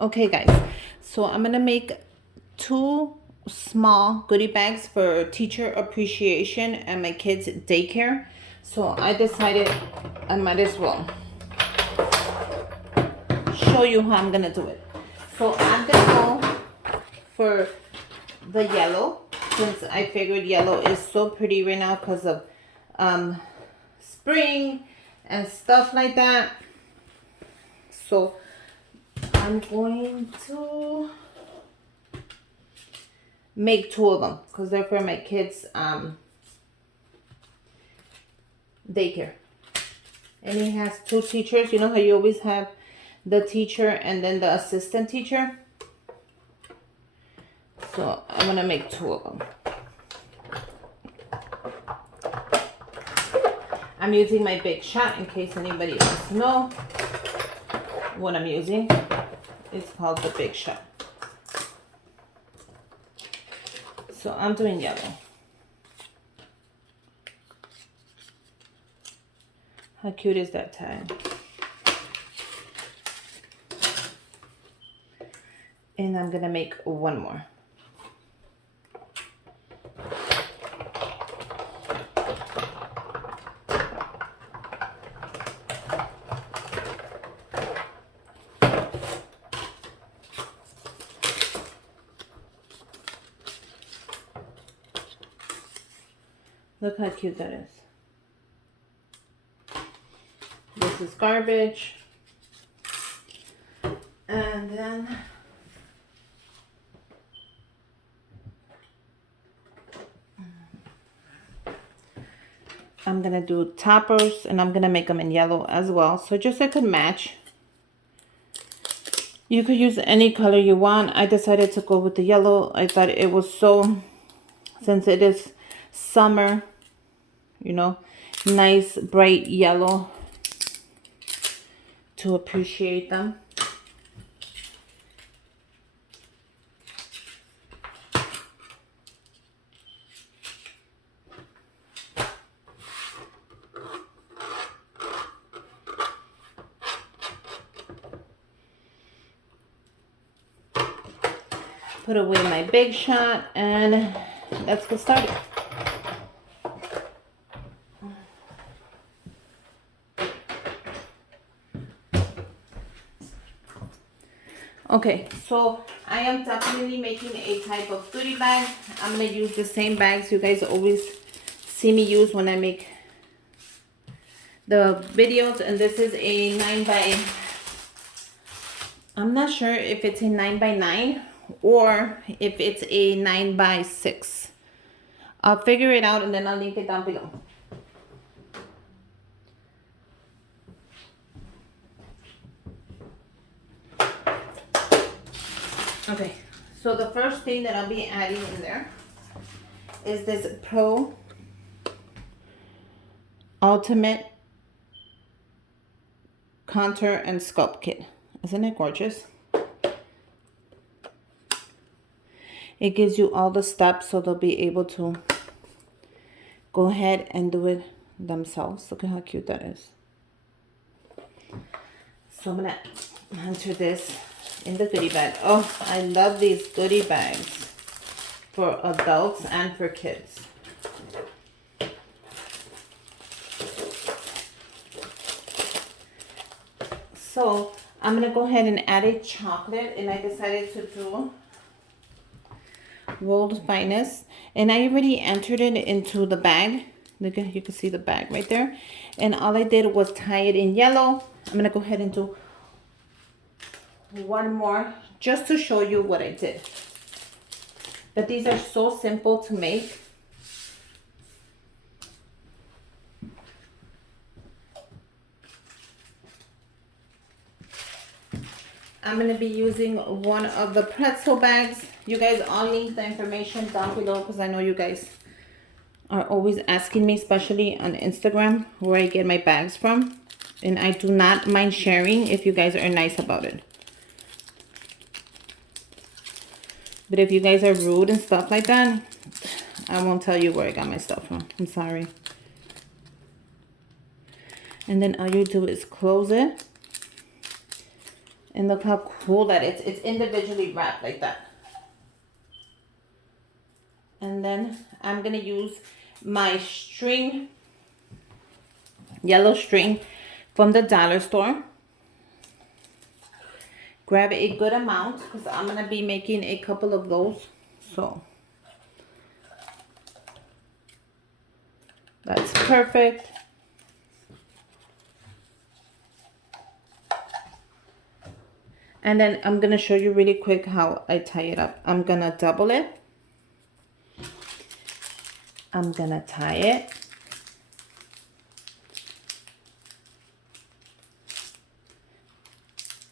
Okay, guys, so I'm gonna make 2 small goodie bags for teacher appreciation and my kids' daycare. So I decided I might as well show you how I'm gonna do it. So I'm gonna go for the yellow, since I figured yellow is so pretty right now because of spring and stuff like that. So I'm going to make 2 of them because they're for my kids daycare. And it has 2 teachers. You know how you always have the teacher and then the assistant teacher? So I'm gonna make 2 of them. I'm using my Big Shot in case anybody wants to know what I'm using. It's called the Big Shot. So I'm doing yellow. How cute is that tag? And I'm gonna make 1 more. Look how cute that is. This is garbage. And then I'm gonna do toppers, and I'm gonna make them in yellow as well. So just so it could match. You could use any color you want. I decided to go with the yellow. I thought it was so, since it is summer, you know, nice bright yellow to appreciate them. Put away my Big Shot and let's get started. Okay, so I am definitely making a type of goodie bag. I'm gonna use the same bags you guys always see me use when I make the videos, and this is a 9 by, I'm not sure if it's a 9 by 9 or if it's a 9 by 6. I'll figure it out and then I'll link it down below. Okay, so the first thing that I'll be adding in there is this Pro Ultimate Contour and Sculpt Kit. Isn't it gorgeous? It gives you all the steps so they'll be able to go ahead and do it themselves. Look at how cute that is. So I'm gonna enter this in the goodie bag. Oh, I love these goodie bags for adults and for kids. So I'm gonna go ahead and add a chocolate, and I decided to do World's Finest, and I already entered it into the bag. Look at, you can see the bag right there, and all I did was tie it in yellow. I'm gonna go ahead and do 1 more just to show you what I did. But these are so simple to make. I'm going to be using one of the pretzel bags. You guys, I'll link the information down below because I know you guys are always asking me, especially on Instagram, where I get my bags from. And I do not mind sharing if you guys are nice about it. But if you guys are rude and stuff like that, I won't tell you where I got my stuff from. I'm sorry. And then all you do is close it. And look how cool that is. It's individually wrapped like that. And then I'm going to use my string, yellow string from the dollar store. Grab a good amount because I'm going to be making a couple of those. So that's perfect. And then I'm going to show you really quick how I tie it up. I'm going to double it. I'm going to tie it.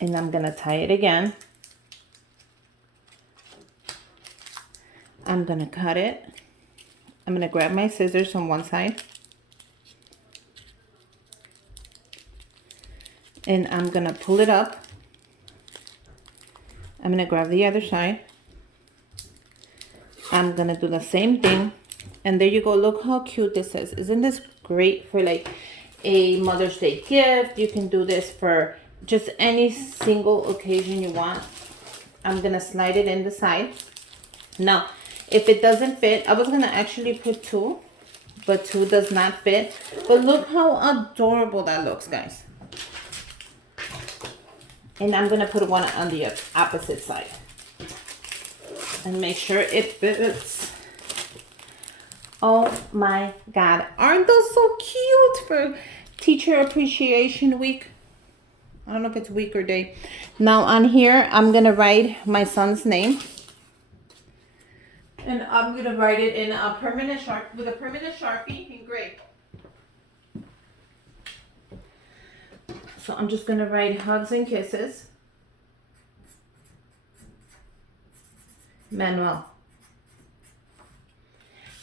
And I'm going to tie it again. I'm going to cut it. I'm going to grab my scissors on one side. And I'm going to pull it up. I'm going to grab the other side. I'm going to do the same thing. And there you go. Look how cute this is. Isn't this great for like a Mother's Day gift? You can do this for just any single occasion you want. I'm going to slide it in the side. Now, if it doesn't fit, I was going to actually put two, but two does not fit. But look how adorable that looks, guys. And I'm going to put one on the opposite side. And make sure it fits. Oh my God. Aren't those so cute for Teacher Appreciation Week? I don't know if it's week or day. Now on here, I'm going to write my son's name. And I'm going to write it in a permanent with a permanent Sharpie in gray. So I'm just going to write hugs and kisses. Manuel.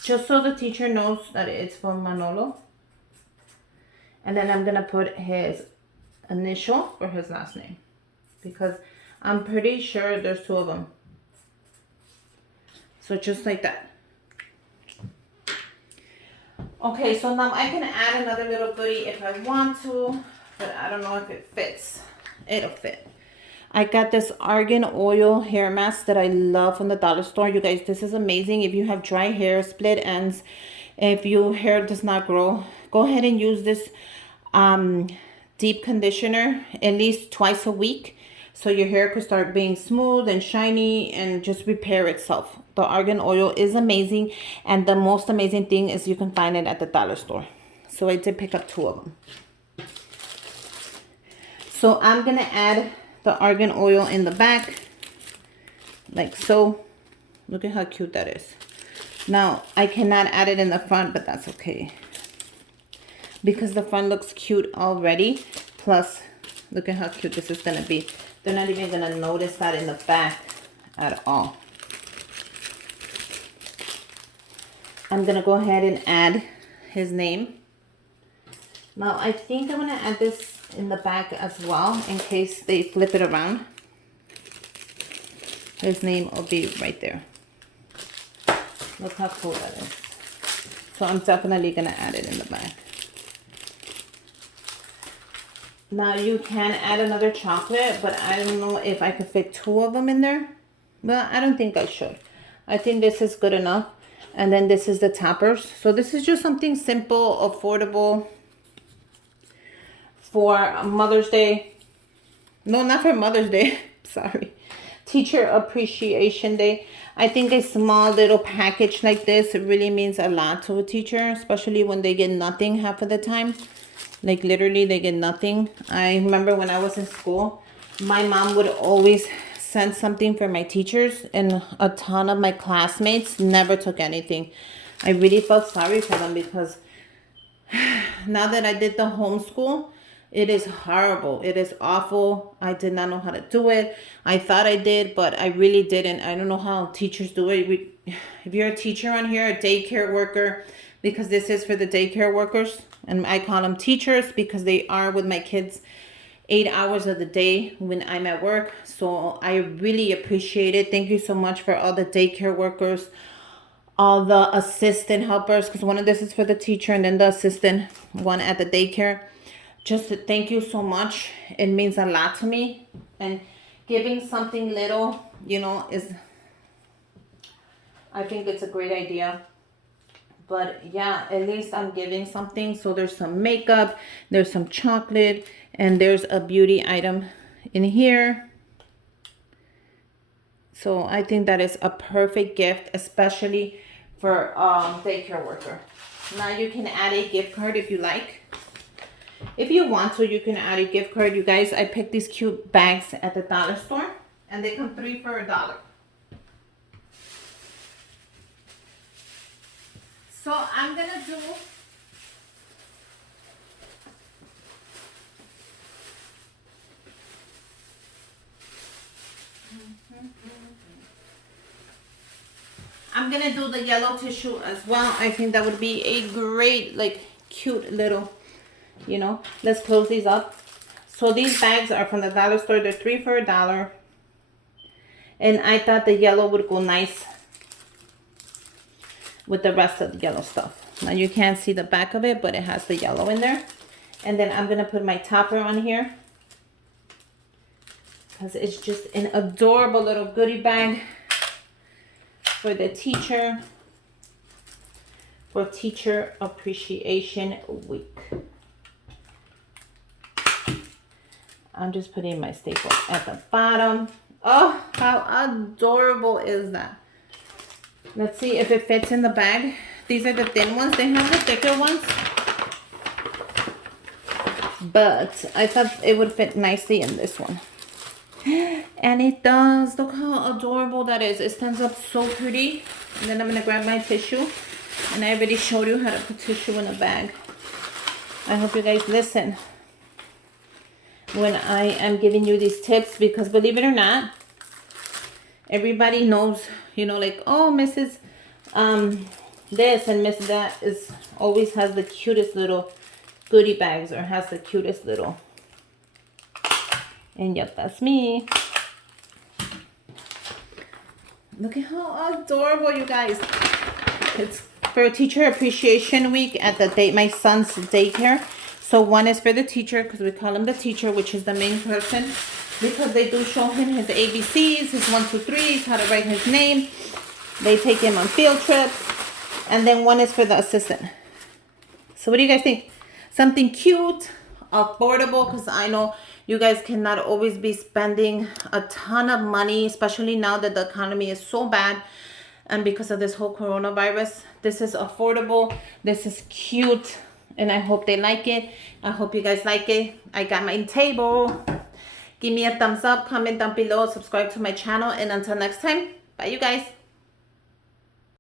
Just so the teacher knows that it's from Manolo. And then I'm going to put his initial for his last name. Because I'm pretty sure there's two of them. So just like that. Okay, so now I can add another little goodie if I want to. But I don't know if it fits. It'll fit. I got this argan oil hair mask that I love from the dollar store. You guys, this is amazing. If you have dry hair, split ends, if your hair does not grow, go ahead and use this deep conditioner at least twice a week. So your hair could start being smooth and shiny and just repair itself. The argan oil is amazing. And the most amazing thing is you can find it at the dollar store. So I did pick up two of them. So I'm going to add the argan oil in the back. Like so. Look at how cute that is. Now, I cannot add it in the front, but that's okay. Because the front looks cute already. Plus, look at how cute this is going to be. They're not even going to notice that in the back at all. I'm going to go ahead and add his name. Now, I think I'm going to add this in the back as well in case they flip it around. His name will be right there. Look how cool that is. So I'm definitely going to add it in the back. Now you can add another chocolate, but I don't know if I could fit two of them in there. But I don't think I should. I think this is good enough. And then this is the toppers. So this is just something simple, affordable for Mother's Day. No, not for Mother's Day. Sorry. Teacher Appreciation Day. I think a small little package like this really means a lot to a teacher, especially when they get nothing half of the time. Like literally they get nothing. I remember when I was in school, my mom would always send something for my teachers, and a ton of my classmates never took anything. I really felt sorry for them because now that I did the homeschool, it is horrible. It is awful. I did not know how to do it. I thought I did, but I really didn't. I don't know how teachers do it. If you're a teacher on here, a daycare worker, because this is for the daycare workers, and I call them teachers because they are with my kids 8 hours of the day when I'm at work. So I really appreciate it. Thank you so much for all the daycare workers, all the assistant helpers, because one of this is for the teacher and then the assistant one at the daycare. Just thank you so much. It means a lot to me. And giving something little, you know, I think it's a great idea. But yeah, at least I'm giving something. So there's some makeup, there's some chocolate, and there's a beauty item in here. So I think that is a perfect gift, especially for daycare worker. Now you can add a gift card if you like. If you want to, you can add a gift card. You guys, I picked these cute bags at the dollar store, and they come 3 for $1. So I'm gonna do the yellow tissue as well. I think that would be a great, like, cute little, you know. Let's close these up. So these bags are from the dollar store. They're 3 for $1. And I thought the yellow would go nice with the rest of the yellow stuff. Now you can't see the back of it, but it has the yellow in there. And then I'm gonna put my topper on here because it's just an adorable little goodie bag for the teacher, for Teacher Appreciation Week. I'm just putting my staple at the bottom. Oh, how adorable is that? Let's see if it fits in the bag. These are the thin ones. They have the thicker ones, but I thought it would fit nicely in this one. And it does. Look how adorable that is. It stands up so pretty. And then I'm going to grab my tissue. And I already showed you how to put tissue in a bag. I hope you guys listen when I am giving you these tips, because believe it or not, everybody knows, you know, like, oh, Mrs. This and Miss That is always has the cutest little goodie bags, or has the cutest little. And yep, that's me. Look at how adorable, you guys. It's for Teacher Appreciation Week at my son's daycare. So one is for the teacher, because we call him the teacher, which is the main person, because they do show him his ABCs, his 1, 2, 3s, how to write his name. They take him on field trips. And then one is for the assistant. So what do you guys think? Something cute, affordable, because I know you guys cannot always be spending a ton of money, especially now that the economy is so bad. And because of this whole coronavirus, this is affordable. This is cute. And I hope they like it. I hope you guys like it. I got my table. Give me a thumbs up, comment down below, subscribe to my channel. And until next time, bye you guys.